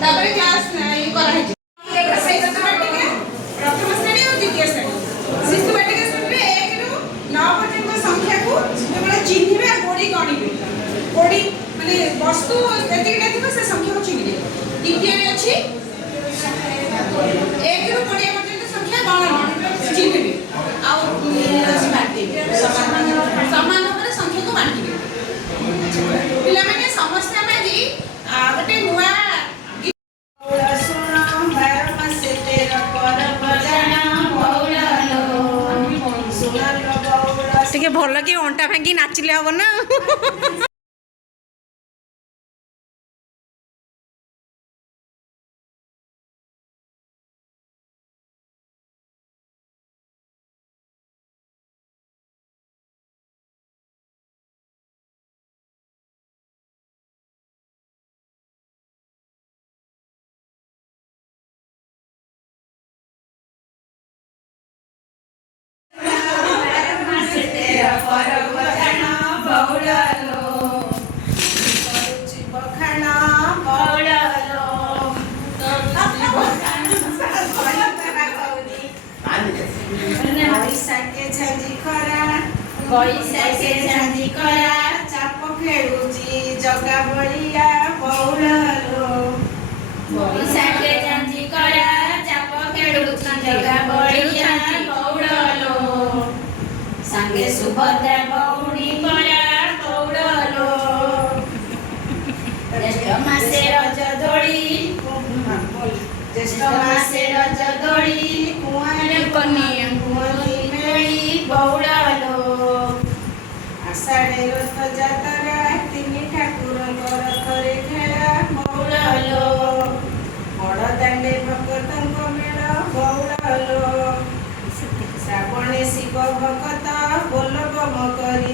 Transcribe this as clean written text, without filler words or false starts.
तापर क्लास ये करा है प्रथम श्रेणी और द्वितीय श्रेणी शिशु बाटिका श्रेणी 1 रु 9 पर्यंत संख्या को केवल चिन्हिबे गोडी गणिबे गोडी माने वस्तु जतिटा थिबो से संख्या को चिन्हिबे द्वितीय रे अछि 1 रु 20 पर्यंत संख्या गणना चिन्हिबे आ समान भाव संख्या को बांटिबे पिला माने समस्त में जी गोटे नुआ टिके भल कि अंटा भांगी नाचिले हम ना चाप खेलुची जगा बलिया बौड़लो बैसाखे झांझी करा चाप खेलुची जगा बलिया बौड़लो संगे सुभद्रा बौणी करा बौड़लो ज्येष्ठ मासे रज दोड़ी कुआर कन्या कुआरी मेली बौड़लो आषाढ़े रथ जातरा तीन ठाकुर रथरे खेला बौड़लो बड़ दांडे भगत मेल बौड़लो श्रावणे शिव भगत बोलबम करी